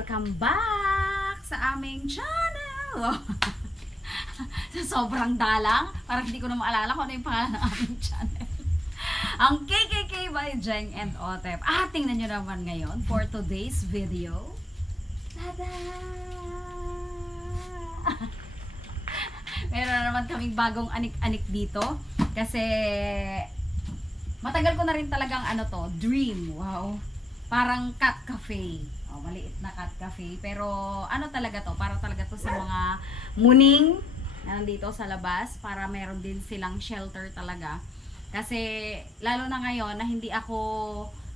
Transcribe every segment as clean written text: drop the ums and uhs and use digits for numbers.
Welcome back sa aming channel! Sobrang dalang, parang hindi ko na maalala kung ano yung pangalan ng aming channel. Ang KKK by Jeng and Otep. Tingnan nyo naman ngayon for today's video. Tada! Meron na naman kaming bagong anik-anik dito. Kasi matagal ko na rin talagang dream. Wow! Parang cat cafe. Maliit na cat cafe. Pero talaga to? Para talaga to sa mga muning na nandito sa labas. Para meron din silang shelter talaga. Kasi lalo na ngayon na hindi ako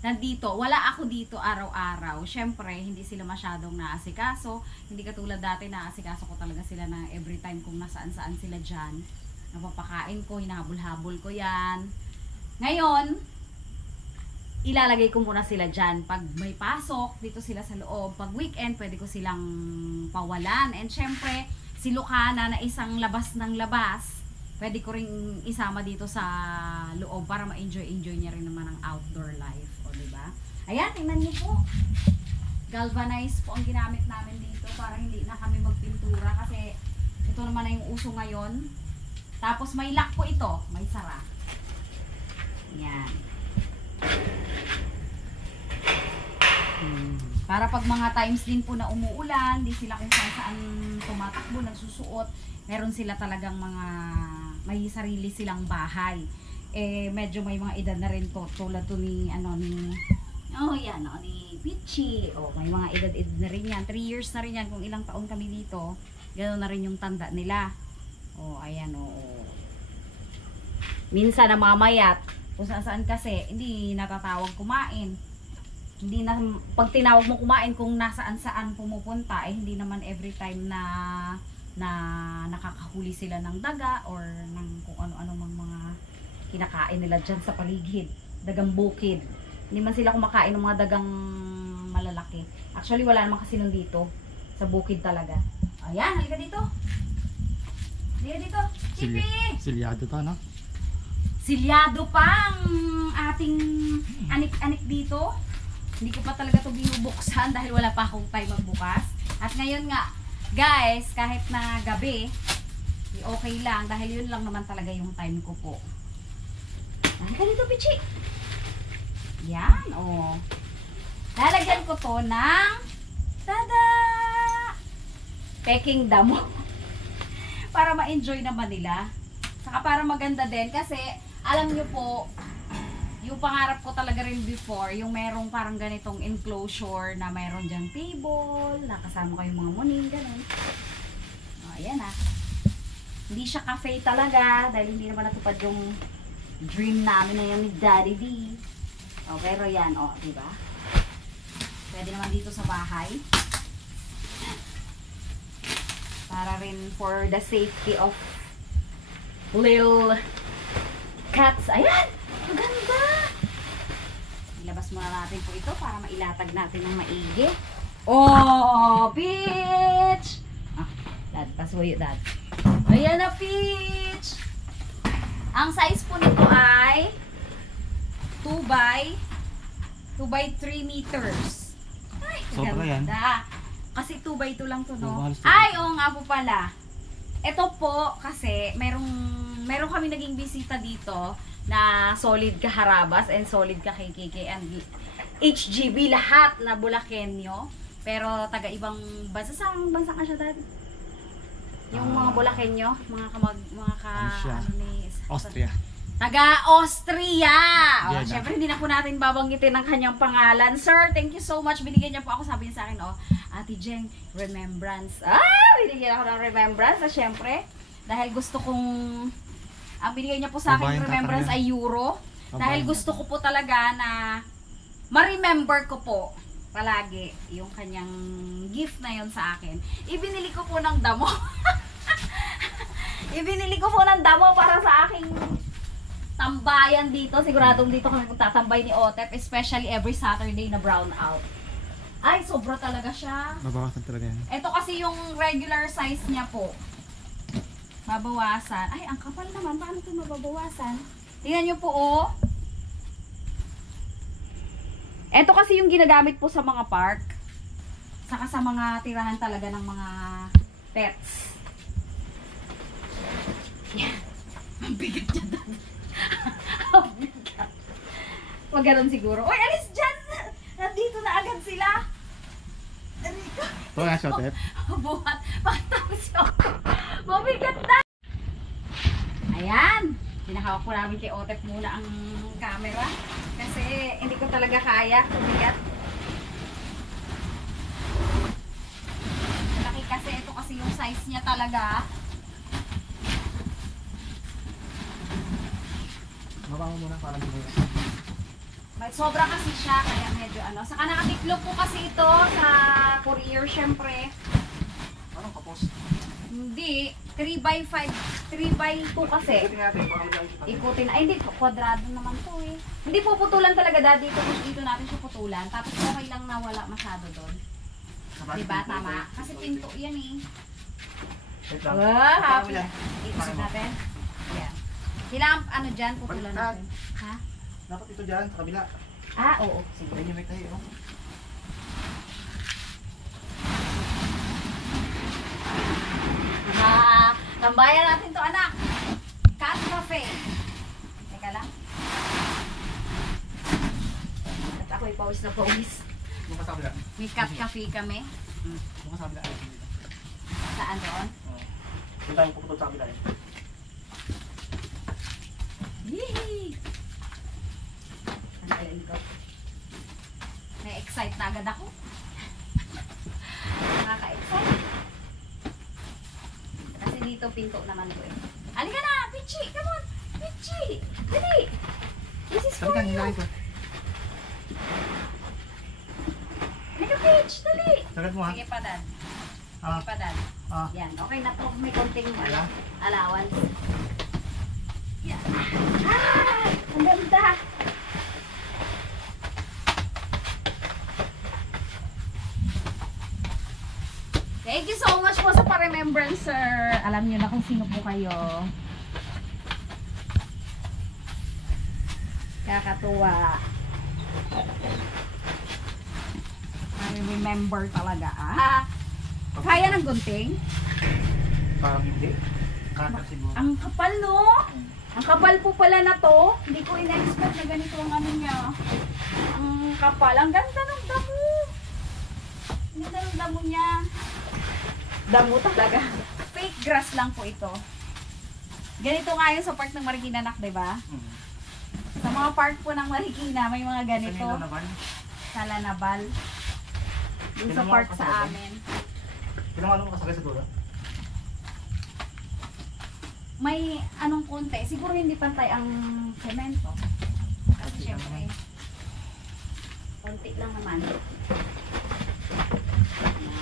nandito, wala ako dito araw-araw. Syempre, hindi sila masyadong naasikaso. Hindi katulad dati naasikaso ko talaga sila na every time kung nasaan-saan sila dyan. Napapakain ko, hinahabol-habol ko yan. Ngayon, ilalagay ko muna sila dyan. Pag may pasok, dito sila sa loob. Pag weekend, pwede ko silang pawalan. And syempre, si Lucana na isang labas ng labas, pwede ko ring isama dito sa loob para ma-enjoy niya rin naman ang outdoor life. O, diba? Ayan, tingnan niyo po. Galvanized po ang ginamit namin dito para hindi na kami magpintura kasi ito naman na yung uso ngayon. Tapos may lock po ito. May sara. Ayan. Para pag mga times din po na umuulan, di sila kung saan tumatakbo, nagsusuot, meron sila talagang may sarili silang bahay. Medyo may mga edad na rin to, tulad to ni Pichi. May mga edad na rin yan. 3 years na rin yan, kung ilang taon kami dito. Ganoon na rin yung tanda nila. Ayan. Minsan namamayat. Kung saan kasi, hindi natatawag kumain. Hindi na, pag tinawag mo kumain kung nasaan-saan pumupunta, hindi naman every time na nakakahuli sila ng daga or ng kung ano-ano mga kinakain nila dyan sa paligid. Dagang bukid. Hindi man sila kumakain ng mga dagang malalaki. Actually, wala naman kasi nun dito. Sa bukid talaga. Ayan, halika dito. Halika dito. Chipi! Silyado to, no? Silyado pa ang ating anik-anik dito. Hindi ko pa talaga ito binubuksan dahil wala pa akong time magbukas. At ngayon nga, guys, kahit na gabi, okay lang dahil yun lang naman talaga yung time ko po. Halika dito, Pichi. Yan, lalagyan ko to ng tada! Peking damo. Para ma-enjoy naman nila. Saka para maganda din kasi alam nyo po, yung pangarap ko talaga rin before, yung merong parang ganitong enclosure na mayroon dyan table, nakasama kayong mga muning, ganun. Ayan Hindi siya cafe talaga, dahil hindi naman natupad yung dream namin na yun ni Daddy D. Pero yan, diba? Pwede naman dito sa bahay. Para rin for the safety of little cats. Ayan! Maganda! Ilabas muna natin po ito para mailatag natin ng maigi. Peach! Dad, pasuyo, Dad. Ayan na, Peach! Ang size po nito ay 2 by 3 meters. Ay, sobra yan. Kasi 2 by 2 lang to, no? Oo nga po pala. Ito po, kasi meron kami naging bisita dito na solid kaharabas and solid ka KKK and HGB, lahat na Bulakenyo. Pero taga ibang bansa. Saan bansa ka siya, Dad? Yung mga Bulakenyo, Austria. Taga Austria! Syempre hindi na po natin babanggitin ang kanyang pangalan. Sir, thank you so much. Binigyan niya po ako, sabi niya sa akin, Ate Jeng, remembrance. Binigyan ako ng remembrance. Syempre, dahil gusto kong ang binigay niya po sa akin remembrance ay euro. Dahil gusto ko po talaga na ma-remember ko po palagi yung kanyang gift na yon sa akin. Ibinili ko po ng damo. Ibinili ko po ng damo para sa aking tambayan dito. Siguradong dito kami magtatambay ni Otep, especially every Saturday na brown out. Ay, sobra talaga siya. Mabawasan talaga yan. Ito kasi yung regular size niya po. Mabawasan. Ay, ang kapal naman. Paano ito mababawasan? Tingnan nyo po, Ito kasi yung ginagamit po sa mga park. Saka sa mga tirahan talaga ng mga pets. Yan. Ang bigat dyan. Ang bigat. Huwag ganun siguro. Uy, alis dyan! Nandito na agad sila. Ito nga, shot it. Buhat. Pagtapos ako. Mabigat na. Ayan. Pinahawak ko namin kay Otep muna ang camera. Kasi hindi ko talaga kaya. Mabigat. Malaki kasi ito kasi yung size niya talaga. Baba mo muna para hindi mo. May sobra kasi siya, kaya medyo ano. Saka nakatiklop po kasi ito sa courier, syempre. Anong kapos? Hindi, 3x5, 3x2 kasi. Ikutin natin, baka magawin siya. Ikutin, ay hindi, kwadrado naman to eh. Hindi puputulan talaga dati dito natin siya putulan. Tapos okay lang na wala masyado doon. Diba, tama? Kasi pinto yan eh. Wait lang. Wow, Baka mo happy. yan. Itusip natin. Yan. Kailangan ano dyan, putulan natin. Ha? Dapat ito dyan, sa kabila. Ah, oo. Sige. Ayun yung may tayo. Oh. Tambayan natin to, anak. Cat Cafe. Teka lang. At ako'y pawis na pawis. Yung ka sa kabila. May Cat Cafe kami. Yung ka sa kabila. Ayun, dito. Saan doon? Oo. Yung tayong puputol sa kabila eh. Yee! Antayin ko. Na-excite na agad ako. Nakaka-excite. Kasi dito pinto naman ko eh. Halika na! Pichi! Come on! Pichi! Dali! This is for Sabi ka, you! nilagay ko. Halika, Pitch! Dali! Sagat mo ha. Sige pa, Dad. Ah. Sige pa, Dad. Ah. Yan. Okay na to. May konting Wala? allowance. Yan. Ah! Ang ganda! Thank you so much po sa pa-remembrance, sir. Alam niyo na kung sino po kayo. Kakatuwa. I-remember talaga. Ah. Kaya ng gunting? Parang hindi. Kata siguro. Ang kapal, no? Ang kapal po pala na to. Hindi ko in-expect na ganito ang ano niya. Ang kapal. Ang ganda ng damo. Ang ganda ng damo niya. Damo talaga. Fake grass lang po ito. Ganito nga yun sa park ng Marikina, nak, diba? Sa mga park po ng Marikina, may mga ganito. Kanina naman. Sa Lanabal. Yung sa Tinamang park ka sa sa amin. Pinamalo mo kasagay sa dulo? May anong konti. Siguro hindi pantay ang semento. Kasi Konti lang syempre, konti lang naman.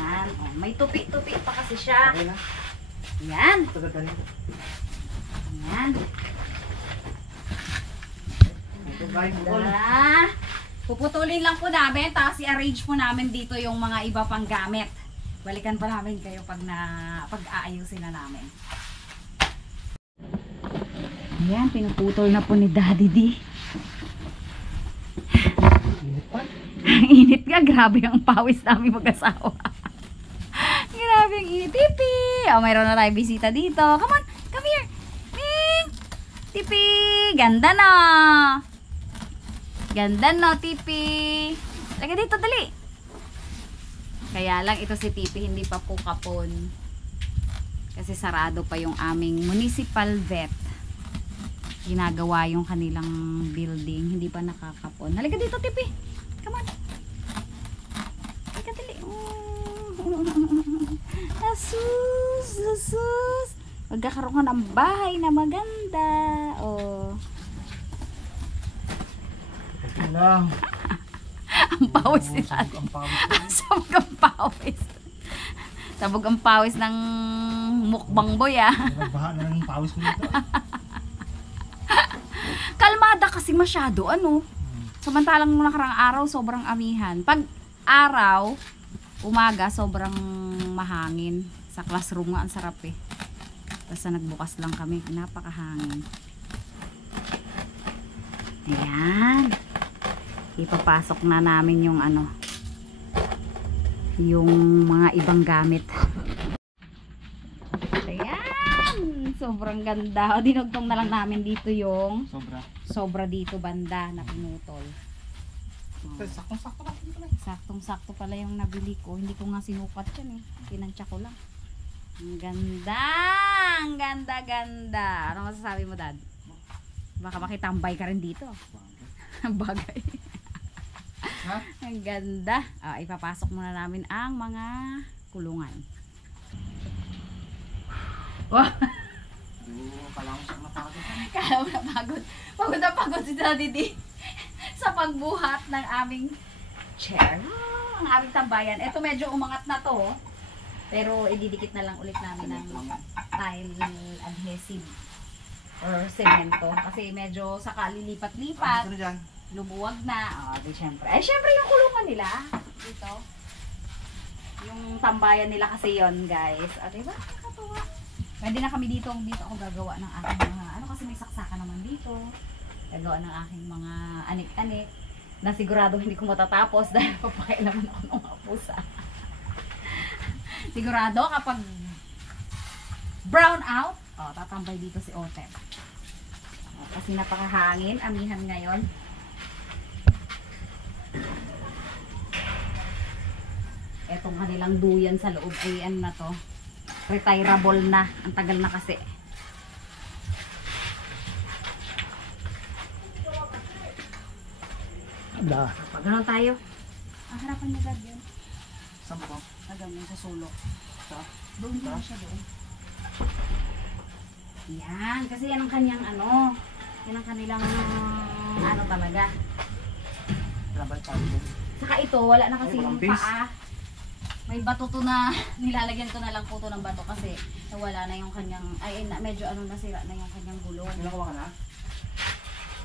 Yan. Oh, may tupi-tupi pa kasi siya. Okay na. Yan. Sagad ganito. Yan. Ito guys, all. Puputulin lang po namin, tapos i-arrange po namin dito yung mga iba pang gamit. Balikan pa namin kayo pag-aayusin na namin. Ayan, pinuputol na po ni Daddy D. Init pa. Ang init nga, grabe ang pawis namin mag-asawa. Grabe ang init. Tipi! Oh, mayroon na tayo bisita dito. Come on, come here. Ming! Tipi! Ganda na! Ganda no, Tipi! Lagi dito, dali! Kaya lang, ito si Tipi, hindi pa po kapon. Kasi sarado pa yung aming municipal vet. Ginagawa yung kanilang building. Hindi pa nakakapon. Halika dito, Tipi! Come on! Halika, dali! Asus! Asus! Magkakaroon ka ng bahay na maganda. Oh. Okay lang. Ang pawis nila. Ang pawis. Sabog ang pawis. Sabog ang pawis ng mukbang boy, ah. Nagbaha na ng pawis ko dito. Kalmada kasi masyado, ano. Samantalang nung nakarang araw, sobrang amihan. Pag araw, umaga, sobrang mahangin. Sa classroom nga, ang sarap eh. Basta nagbukas lang kami, napakahangin. Ayan. Ipapasok na namin yung ano. yung mga ibang gamit. Ayan! Sobrang ganda. O, dinugtong na lang namin dito yung sobra dito banda na pinutol. Saktong-sakto lang dito lang. Saktong-sakto pala yung nabili ko. Hindi ko nga sinukat yan eh. Tinansya ko lang. Ang ganda! Ang ganda-ganda! Ano masasabi mo, Dad? Baka makitambay ka rin dito. Ang bagay. Ha? Ang ganda. Ipapasok muna namin ang mga kulungan. Wow! Kala ko siya napakagod. Kala mo na pagod. Pagod na pagod si Daddy D sa pagbuhat ng aming chair. Ang aming tambayan. Ito medyo umangat na to. Pero ididikit na lang ulit namin ng tile adhesive or semento. Kasi medyo saka lilipat-lipat. Ano dyan? Lumuwag na. Di syempre. Ay, syempre yung kulungan nila. Dito. Yung tambayan nila kasi yon guys. Diba? Nakakatuwa. Pwede na kami dito. Dito ako gagawa ng aking mga, kasi may saksakan naman dito. Gagawa ng aking mga anik-anik. Na sigurado hindi ko matatapos dahil papakailaman ako ng mga pusa. Sigurado kapag brown out, tatambay dito si Otem. Kasi napakahangin, amihan ngayon. Etong kanilang duyan sa loob ay ano na to, retirable na. Ang tagal na kasi. Pag ganun tayo. Ang harapan niya, Dad, yan. Saan ba? Hanggang yung sa sulok. Sa? Doon na siya doon. Yan. Kasi yan ang kanyang ano. Yan ang kanilang ano talaga. Labal pa rin. Saka ito, wala na kasi Ay, yung walang base. paa. May bato to na, nilalagyan ko na lang po to ng bato kasi wala na yung kanyang, medyo ano nasira na yung kanyang gulong. Pinakuha ka na?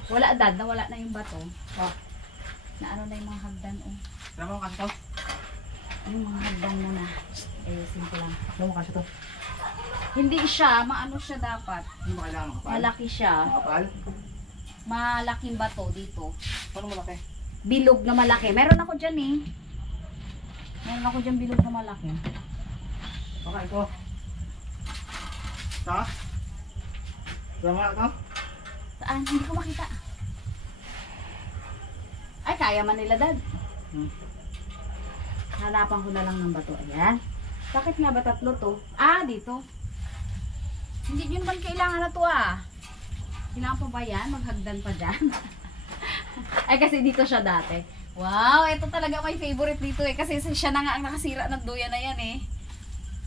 Wala, Dad, nawala na yung bato. Oh. Na ano na yung mga hagdan, Alam mo kasi to? Yung mga hagdan mo na. Simple lang. Alam mo kasi to? Hindi siya, maano siya dapat. Hindi mo kailangan makapal? Malaki siya. Makapal? Malaking bato dito. Paano malaki? Bilog na malaki. Meron ako dyan eh. Meron ako dyan bilog na malaki. Okay, ito. Sa? Tama ito? Saan? Hindi ko makita. Ay, kaya man nila, Dad. Hanapan ko na lang ng bato. Ayan. Bakit nga ba tatlo to? Dito. Hindi nyo naman kailangan na to Kailangan pa ba yan? Maghagdan pa dyan? Ay, kasi dito siya dati. Wow, ito talaga may favorite dito eh. Kasi siya na nga ang nakasira ng duyan na yan eh.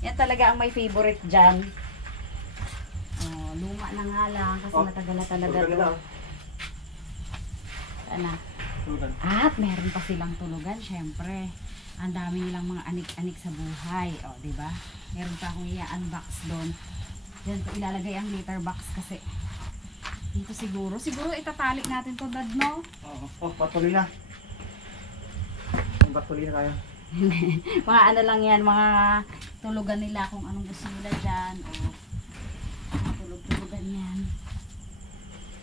Yan talaga ang may favorite dyan. Luma na nga lang. Kasi matagal na talaga to. Saan na? At meron pa silang tulugan, syempre. Ang dami nilang mga anik-anik sa buhay. Di ba? Meron pa akong i-unbox doon. Diyan ko ilalagay ang litter box kasi dito siguro itatali natin to, Dad, no? Patuloy na. Patuloy na tayo. Mga ano lang yan, mga tulugan nila kung anong gusto nila dyan. Tulugan yan.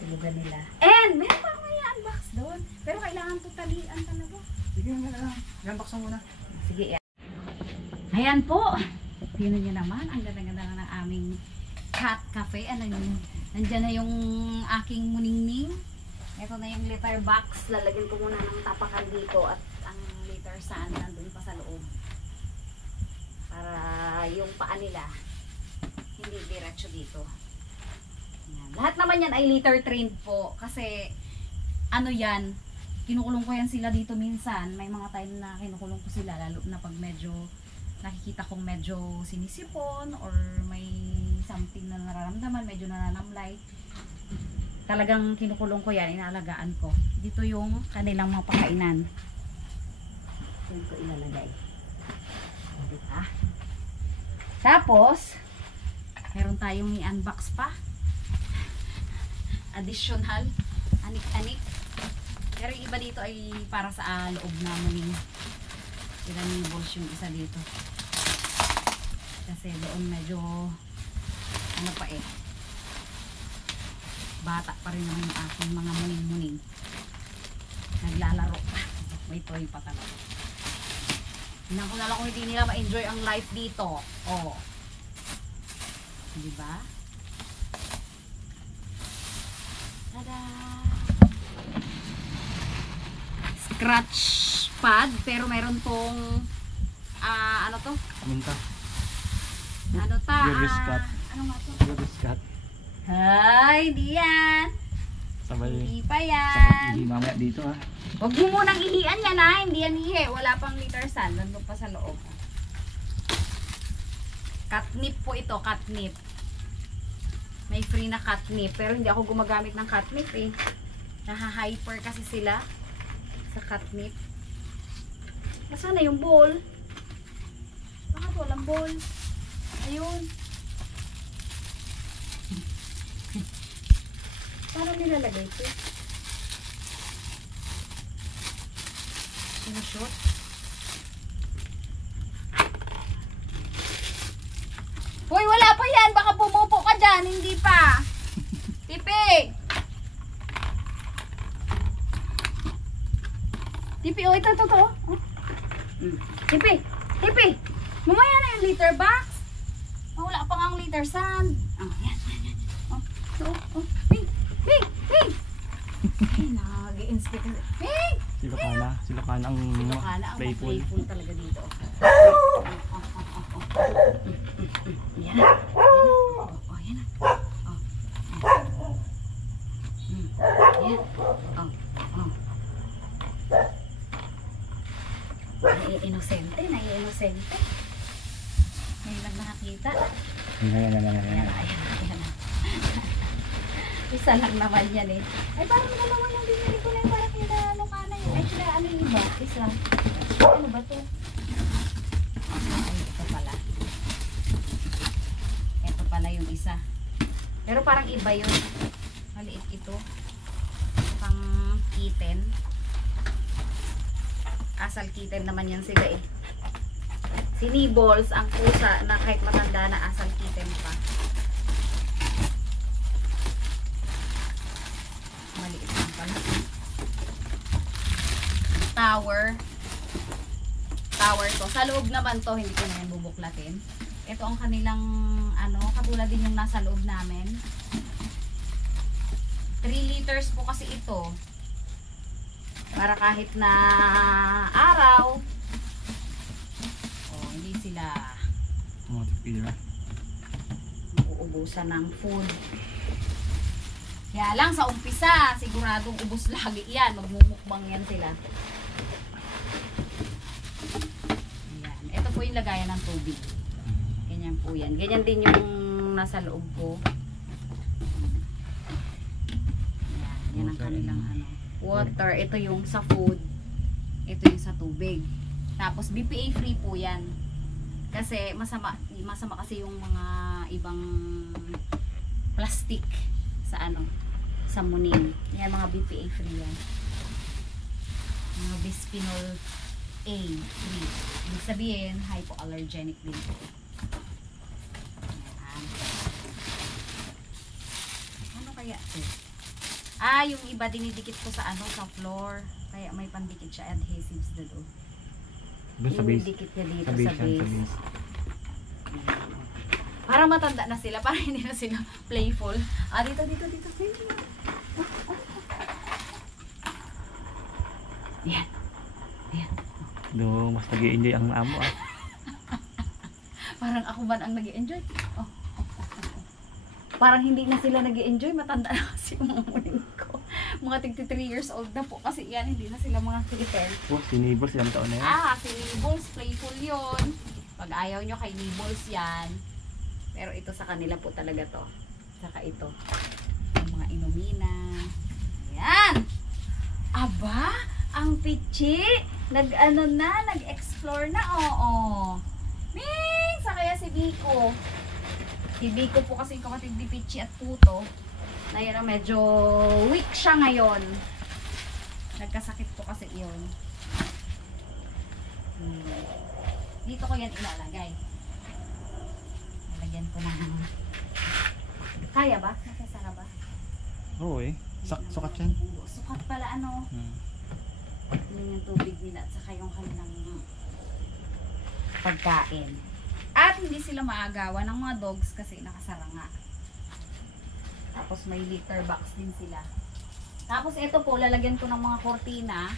Tulugan nila. And meron pa akong i-unbox doon. Pero kailangan tutalian talaga. Sige, i-unbox mo muna. Sige, yan. Ayan po. Tingnan nyo naman, ang ganda-ganda ng aming cat cafe. Ano yun? Nandyan na yung aking muningning. Ito na yung litter box. Lalagyan ko muna ng tapakan dito at ang litter sand nandun pa sa loob. Para yung paa nila hindi diretso dito. Yan. Lahat naman yan ay litter trained po. Kasi ano yan, kinukulong ko yan sila dito minsan. May mga time na kinukulong ko sila lalo na pag medyo nakikita kong medyo sinisipon or may something na nararamdaman, medyo nananamlay. Talagang kinukulong ko yan, inaalagaan ko. Dito yung kanilang mga pakainan. Diyan ko ilalagay. Diba? Tapos, meron tayong i-unbox pa. Additional. Anik-anik. Pero yung iba dito ay para sa loob naman yung i-renewables yung isa dito. Kasi doon medyo ano pa bata pa rin naman yung aking mga muning-muning. Naglalaro pa. May toy pa talaga. Tingnan ko na lang kung hindi nila ma-enjoy ang life dito. Oh. Diba? Tada! Scratch pad, pero meron tong ano to? Minta. Ano ta? Yoris cut. Ano nga to? Yoris cut. Ay, hindi yan. Sabay. Hindi pa Sabay yan. ihi mamaya dito ha. Huwag mo munang ihian yan ha. Hindi yan ihi. Wala pang liter sand. Nandun pa sa loob. Catnip po ito. Catnip. May free na catnip. Pero hindi ako gumagamit ng catnip eh. Naha-hyper kasi sila sa catnip. Nasaan na yung bowl? Bakit walang bowl? Ayun. Paano nilalagay ito? Sinushoot? Hoy, wala pa yan! Baka pumupo ka dyan! Hindi pa! Tipi! Tipi, oh, ito. Oh. Tipi! Tipi! Mamaya na yung liter box! Oh, wala pa nga ang liter sand. Oh, yan. Oh, so, oh. Ping! Ping! Ping! Ay, nag-i-inspect kasi. Ping! Silokana ang Silokana ang playful. playful talaga dito. Yan. Oh, yan. Oh. Yan. Oh. Nai-inosente. Ngayon lang nakakita. Ayan. Isa lang naman yan eh. Ay, parang dalawa yung binili ko na yung parang kinalokana yun. Ay, ano yung iba? Isa. Ano ba to? Ay, ito pala. Ito pala yung isa. Pero parang iba yun. Maliit ito. Pang kitten. Asal kitten naman yan sila eh. Si Nibbles, ang pusa na kahit matanda na asal kitten pa. Maliit lang pala. Tower to. Sa loob naman to, hindi ko na yan bubuklatin. Ito ang kanilang, katulad din yung nasa loob namin. 3 liters po kasi ito. Para kahit na araw, hindi sila uubusan ng food. Kaya lang sa umpisa, siguradong ubos lagi yan. Magmumukbang yan sila. Ayan. Ito po yung lagayan ng tubig. Ganyan po yan. Ganyan din yung nasa loob ko. Ayan. Yan ang kanilang water. Ito yung sa food. Ito yung sa tubig. Tapos BPA free po yan. Kasi masama kasi yung mga ibang plastic sa sa muning. Yan, mga BPA free yan. Mga bisphenol A free. Ibig sabihin, hypoallergenic din po. Yan. Ano kaya ito? Yung iba dinidikit ko sa sa floor. Kaya may pandikit siya, adhesives na doon. Sa base. Dinidikit niya dito Sa sa base. base. Para matanda na sila, para hindi na sila playful. Dito. Yan. Do, mas nag-i-enjoy ang amo Parang ako man ang nag-i-enjoy. Parang hindi na sila nag-i-enjoy. Matanda na kasi yung mga muling ko. Mga 33 years old na po. Kasi yan, hindi na sila mga kitten. Oh, si Nibbles, ilang taon na yan? Si Nibbles, playful yun. Pag ayaw nyo kay Nibbles yan. Pero ito sa kanila po talaga to. Saka ito. Yung mga inumina. Ayan! Aba! Ang pichi! Nag-explore na, oo. Ming! Sa kaya si Biko. Si Biko po kasi yung kapatid ni Pichi at Puto. Na medyo weak siya ngayon. Nagkasakit po kasi yun. Dito ko yan ilalagay. Lalagyan ko ng... Kaya ba? Nakasara ba? Oo sukat yan. Sukat pala Yun yung tubig nila at saka yung kanilang pagkain. At hindi sila maagawan ng mga dogs kasi nakasara nga. Tapos may litter box din sila. Tapos ito po, lalagyan ko ng mga kortina.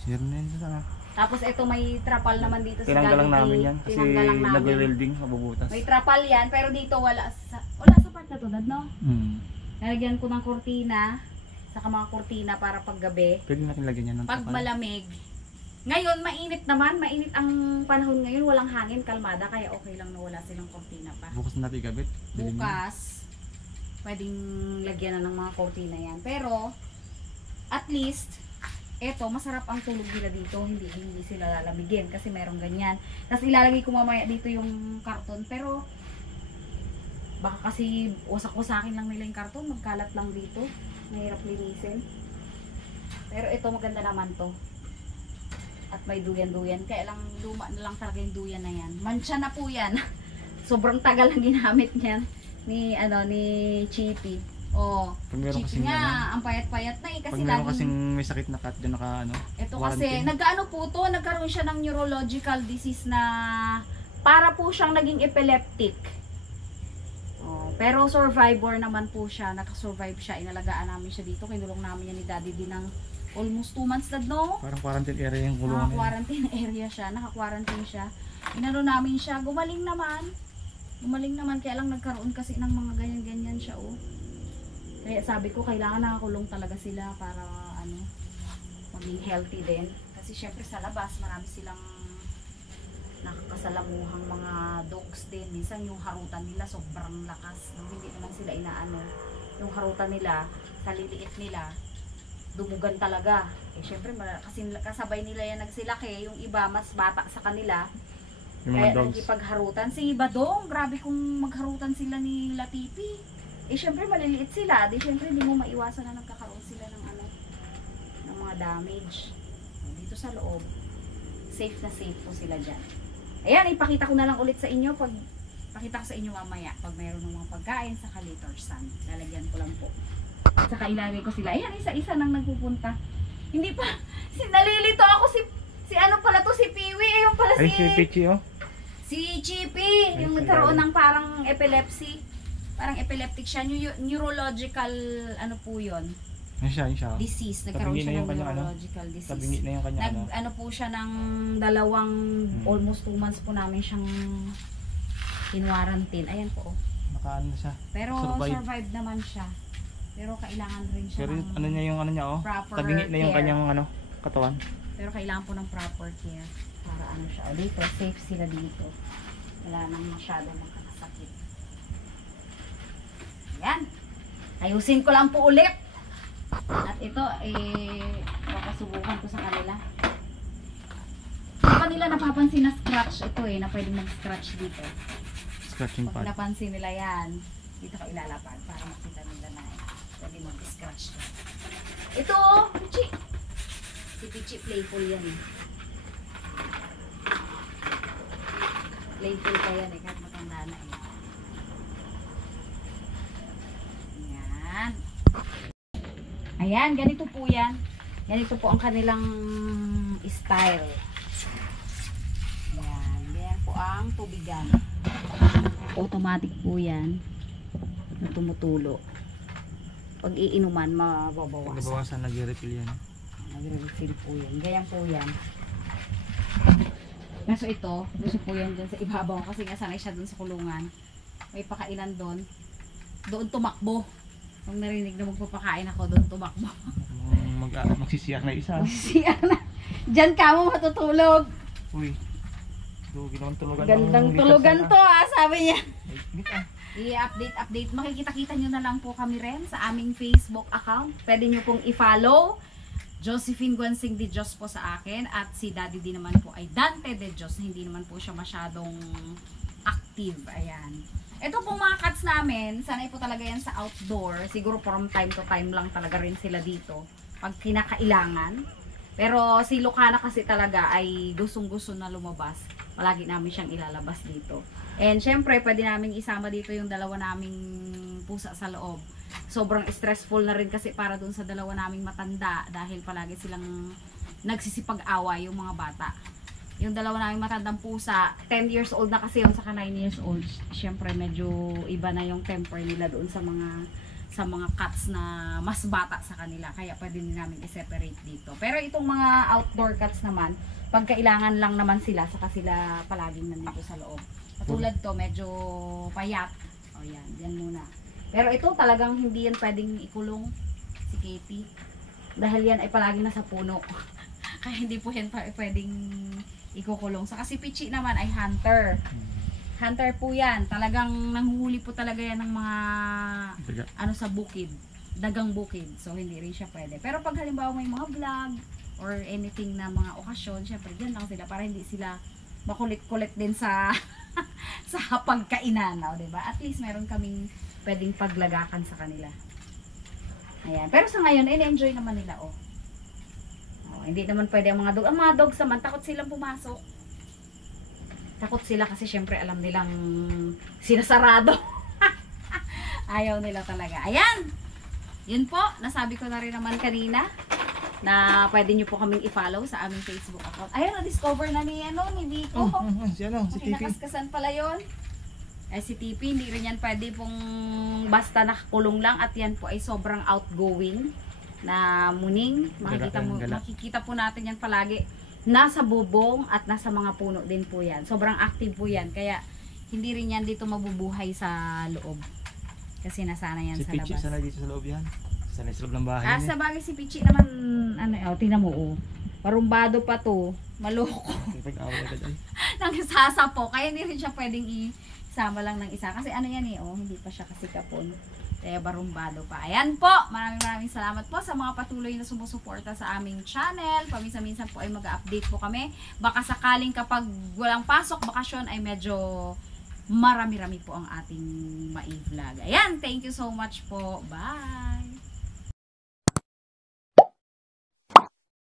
Sir na yun sana. Tapos ito may trapal naman dito sa Tinanggal lang Jollibee. namin yan kasi Tinanggal lang namin. nagwe-welding, mabubutas. May trapal yan, pero dito wala sa part na to, no? Lalagyan ko ng kortina, saka mga kortina para paggabi. Pwede natin lagyan yan ng Pag trapal. malamig. Ngayon, mainit naman. Mainit ang panahon ngayon. Walang hangin, kalmada. Kaya okay lang na wala silang kortina pa. Bukas na natin gabit. Bukas, pwedeng lagyan na ng mga kortina yan. Pero, at least, eto, masarap ang tulog nila dito. Hindi sila lalamigin kasi merong ganyan. Tapos ilalagay ko mamaya dito yung karton. Pero, baka kasi wasak-wasakin lang nila yung karton. Magkalat lang dito. Mahirap linisin. Pero ito, maganda naman to. At may duyan-duyan. Kaya lang luma na lang talaga yung duyan na yan. Mancha na po yan. Sobrang tagal lang ginamit niyan ni Chippy. Oh, Pag meron Chippy kasing nga, ang payat-payat na eh. Kasi Pag meron laging, kasing may sakit na cat dyan naka ito kasi, quarantine. nagkaano po to, nagkaroon siya ng neurological disease na para po siyang naging epileptic. Oh, pero survivor naman po siya, nakasurvive siya, inalagaan namin siya dito, kinulong namin yan ni Daddy din ng almost 2 months na Parang quarantine area yung kulungan. Naka-quarantine area siya, naka-quarantine siya. Inano namin siya, gumaling naman. Gumaling naman, kaya lang nagkaroon kasi ng mga ganyan-ganyan siya, oh. Kaya sabi ko, kailangan nakakulong talaga sila para, maging healthy din. Kasi syempre sa labas, marami silang nakakasalamuhang mga dogs din. Minsan yung harutan nila sobrang lakas. Hindi naman sila inaano. Yung harutan nila, sa liliit nila, dumugan talaga. Eh syempre kasi kasabay nila yan nagsilaki, yung iba mas bata sa kanila. Yung mga Kaya dogs. nagkipagharutan. Si Badong, grabe kung magharutan sila ni Latipi. Eh syempre maliliit sila. Di syempre hindi mo maiwasan na nagkakaroon sila ng ng mga damage. Dito sa loob, safe na safe po sila dyan. Ayan, ipakita ko na lang ulit sa inyo pakita ko sa inyo mamaya pag mayroon ng mga pagkain sa litter stand. Lalagyan ko lang po. Saka ilalagay ko sila. Ayan, isa-isa nang nagpupunta. Hindi pa, nalilito ako si ano pala to, si Piwi. Ayun pala Ay, si Pichi, oh. si Chippy. Yung Ay, nagkaroon sige. ng parang epilepsy. Parang epileptic siya. Neurological, ano po yun? Yan siya. Disease. Nagkaroon Tabingi siya na ng yung kanyang neurological disease. Tabingi na yung kanya Ano po siya ng almost 2 months po namin siyang in quarantine. Ayan po. Nakaano siya. Pero Survive. survive naman siya. Pero kailangan rin siya Pero ng ano niya yung ano niya, oh. proper Tabingi na yung care. kanyang katawan. Pero kailangan po ng proper care para ano siya. O dito, safe sila dito. Wala nang masyadong makakasakit. Ayan. Ayusin ko lang po ulit. At ito, papasubukan ko sa kanila. Hindi pa nila napapansin na scratch ito na pwedeng mag-scratch dito. Scratching Pag pad. napansin nila yan, dito ka ilalapag para makita nila na pwede mag-scratch to. Ito, Pichi. Si Pichi playful yan Playful pa yan kahit matanda na Ayan. Ayan, ganito po yan. Ganito po ang kanilang style. Ayan, ganyan po ang tubigan. Automatic po yan na tumutulo. Pag iinuman, mababawasan. Pagbawasan, nag-refill yan. Nagre-refill po yan. Ganyan po yan. Kaso ito, gusto po yan dyan sa ibabaw kasi nga sanay siya dun sa kulungan. May pakainan doon. Doon tumakbo. Kung narinig na magpapakain ako, doon tumakbo. Magsisiyak na isa. Siya na. Diyan ka mo matutulog. Uy. Dugi naman tulugan. Gandang tulugan to sabi niya. Ah. I-update. Makikita-kita nyo na lang po kami rin sa aming Facebook account. Pwede nyo pong i-follow. Josephine Guansing de Dios po sa akin. At si Daddy din naman po ay Dante de Dios. Hindi naman po siya masyadong active. Ayan. Ito pong mga cats namin, sanay po talaga yan sa outdoor. Siguro from time to time lang talaga rin sila dito. Pag kinakailangan. Pero si Lucana kasi talaga ay gustong-gusto na lumabas. Palagi namin siyang ilalabas dito. And syempre, pwede namin isama dito yung dalawa naming pusa sa loob. Sobrang stressful na rin kasi para dun sa dalawa naming matanda dahil palagi silang nagsisipag-away yung mga bata. Yung dalawa namin matandang pusa, 10 years old na kasi yun, saka 9 years old. Siyempre, medyo iba na yung temper nila doon sa mga cats na mas bata sa kanila. Kaya pwede din namin i-separate dito. Pero itong mga outdoor cats naman, pag kailangan lang naman sila, saka sila palaging nandito sa loob. Katulad to, medyo payat. O yan, yan muna. Pero ito talagang hindi yan pwedeng ikulong, si Katie. Dahil yan ay palaging nasa puno. Kaya hindi po yan pwedeng ikukulong. Saka si Pichi naman ay hunter. Hunter po yan. Talagang nanghuli po talaga yan ng mga ano sa bukid. Dagang bukid. So hindi rin siya pwede. Pero pag halimbawa may mga vlog or anything na mga okasyon, syempre dyan lang sila para hindi sila makulit-kulit din sa sa pagkainan. No? Diba? At least meron kaming pwedeng paglagakan sa kanila. Ayan. Pero sa ngayon, enjoy naman nila. Oh. Hindi naman pwede ang mga dog. Ang mga dogs naman, takot silang pumasok. Takot sila kasi syempre alam nilang sinasarado. Ayaw nila talaga. Ayan! Yun po, nasabi ko na rin naman kanina na pwede nyo po kaming i-follow sa aming Facebook account. Ayan, na-discover na ni Nico. Si Tipi. Kinakaskasan pala yun. Si Tipi, hindi rin yan pwede pong basta nakakulong lang at yan po ay sobrang outgoing na muning. Makikita po natin yan palagi. Nasa bubong at nasa mga puno din po yan. Sobrang active po yan. Kaya hindi rin yan dito mabubuhay sa loob. Kasi nasana yan sa labas. Si Pichi, sanay dito sa loob yan. Sanay sa loob ng bahay niya. Sa bagay si Pichi naman, tingnan mo parumbado pa to. Maloko. Nangsasapo. Kaya hindi rin siya pwedeng isama lang ng isa. Kasi yan hindi pa siya kasi kapon. Kaya barumbado pa. Ayan po, maraming salamat po sa mga patuloy na sumusuporta sa aming channel. Paminsan-minsan po ay mag-update po kami. Baka sakaling kapag walang pasok, bakasyon ay medyo marami-rami po ang ating mai-vlog. Ayan, thank you so much po. Bye!